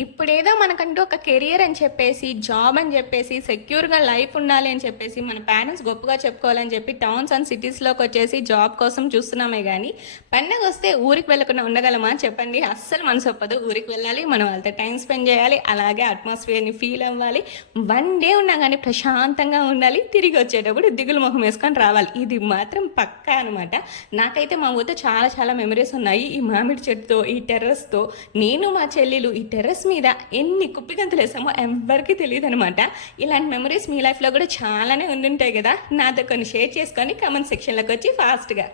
ఇప్పుడేదో మనకంటూ ఒక కెరియర్ అని చెప్పేసి, జాబ్ అని చెప్పేసి, సెక్యూర్‌గా లైఫ్ ఉండాలి అని చెప్పేసి, మన పేరెంట్స్ గొప్పగా చెప్పుకోవాలని చెప్పి టౌన్స్ అండ్ సిటీస్‌లోకొచ్చేసి జాబ్ కోసం చూస్తున్నామే గానీ, పండగొస్తే ఊరికి వెళ్ళకుండా ఉండగలమా చెప్పండి? అస్సలు మనసొప్పదు. ఊరికి వెళ్ళాలి, మనం వాళ్ళతో టైమ్ స్పెండ్ చేయాలి, అలాగే అట్మాస్ఫియర్‌ని ఫీల్ అవ్వాలి. వన్ డే ఉన్నా గానీ ప్రశాంతంగా ఉండాలి. తిరిగొచ్చేటప్పుడు దిగులు మొహం వేసుకొని రావాలి. ఇది మాత్రం పక్కా అనమాట. నాకైతే మా ఊరితో చాలా చాలా మెమరీస్ ఉన్నాయి. ఈ మామిడి చెట్టుతో, ఈ టెర్రస్‌తో, నేను మా చెల్లెలు ఈ టెర్రస్ మీద ఎన్ని కుప్పిగంతులు వేసామో ఎవ్వరికీ తెలియదు అనమాట. ఇలాంటి మెమరీస్ మీ లైఫ్లో కూడా చాలానే ఉండుంటాయి కదా. నాతో కొన్ని షేర్ చేసుకొని కామెంట్ సెక్షన్లోకి వచ్చి ఫాస్ట్గా